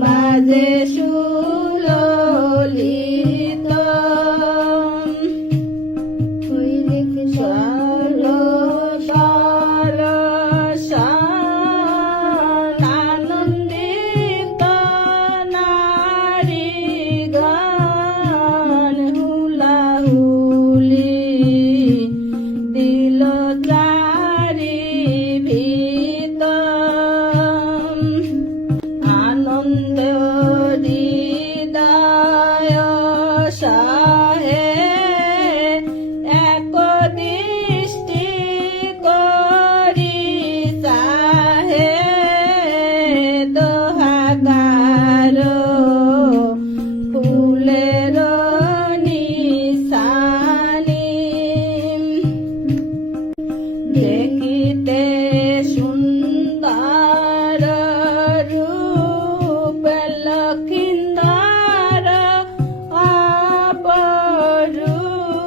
বাজে সুললিত সরস আনন্দিত নারী গান হুলাহুলি দিল চারি ভিতর আনন্দ হৃদয় সাহে এক দৃষ্টি করি সাহে দোহাগার ফুলের নিশানি দেখিতে সুন্দর রূপ লক্ষিন্দর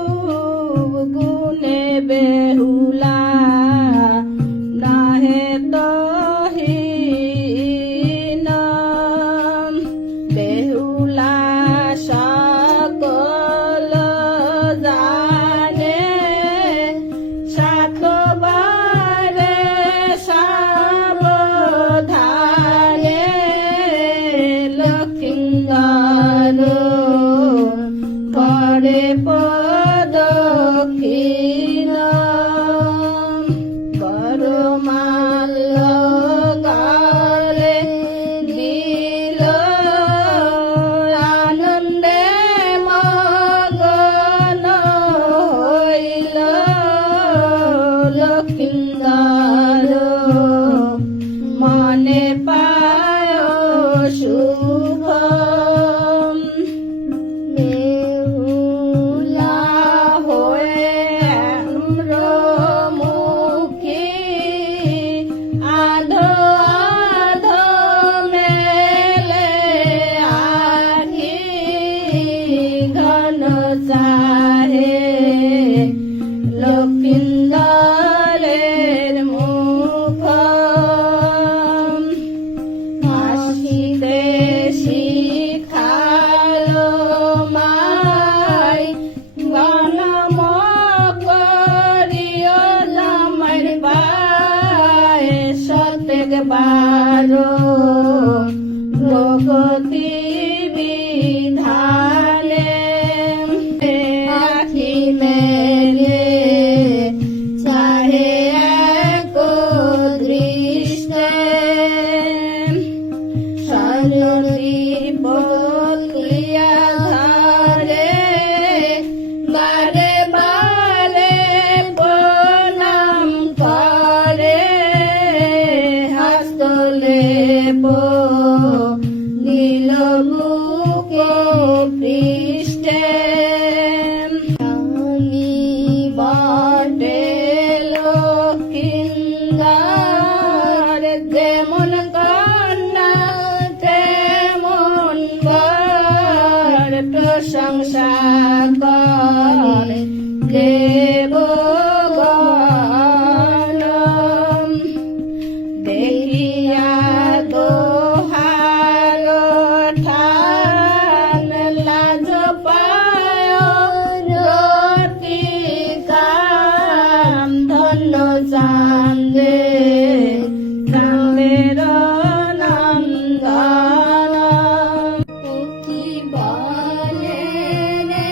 অপরূপ গুণে বেহুলা নাহে তহীন বেহুলা সকল জানে সাতবারে সাবধানে লক্ষিন্দর করে প্রদক্ষিণ বরমাল্য গালে দিল আনন্দে মগন হইল লক্ষিন্দর মনে পায় শুভ বেহুলা হয়ে আম্রমুখী আধো আধো মেলে আখি ঘন চাহে লক্ষিন্দরের মুখ হাসিতে শিখালো মাই গণম করিও জামাই পায় সতেক বারো ভগতি বিধানে আখি মেলে চাহে এক দৃষ্টে সরলি বলিয়া ধারে বারে বারে প্রণাম করে হাসলে নীল মুখ পৃষ্ঠে আমি বটে লক্ষিন্দর যেমন কন্যা তেমন বর প্রশংসা কর দেবগণ দেখিয়া দোহার ঠান লাজ পায় রতি কাম ধন্য চান্দে কামের নন্দন কি বলে রে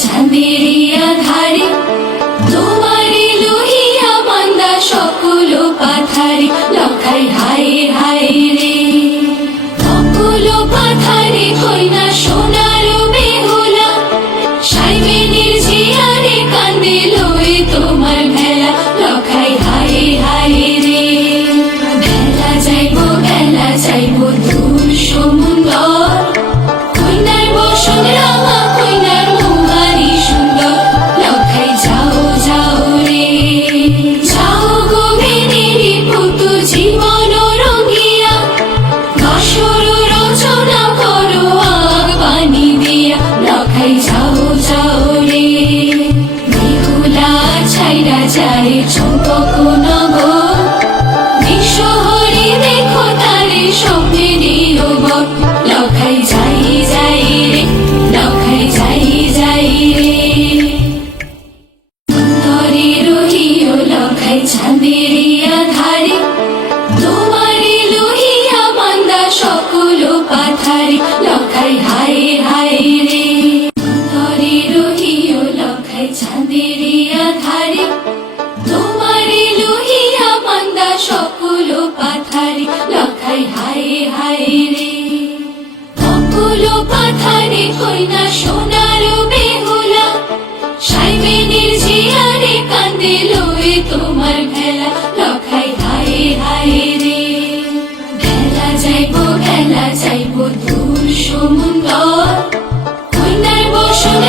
চাঁদেরই আধারে তোমারি লহিয়া বান্দা সকল পাথারে লখাই হায় হায় রে সকল পাথারে কইনা সোনার বেহুলা সাইবেনের জিয়ারে কান্দে লয়ে তোমার ভেলা লখাই হায় হায় রে বেলা যাইব দূর সমুন্দর কইনার বসন রামা কইনার মুহারি সুন্দর লখাই যাও যাও রে যাও গোবিন্দের পুতু জীবন রঙিয়া দশর রচনা করো আগবানি দিয়া লখাই যাও যাও রে বেহুলা ছাইরা যায় চম্পক নগর বিশ্বহরি দেখো তারে স্বপ্নেরই ওবর লখাই যাই যাই রে লখাই যাই যাই রে তরে রহিও লখাই চাঁদেরই আধারে তোমারি লহিয়া বান্দা সকল পাথারে লখাই হায় হায় রে তরে রহিও লখাই চাঁদেরই আধারে তোমারি লহিয়া বান্দা সকল পাথারে লখাই হায় হায় রে সকল পাথারে কইনা সোনার বেহুলা সাইবেনের জিয়ারে কান্দে লয়ে তোমার ভেলা লখাই হায় হায় রে ভেলা যাইব দূর সমুন্দর কইনার বসন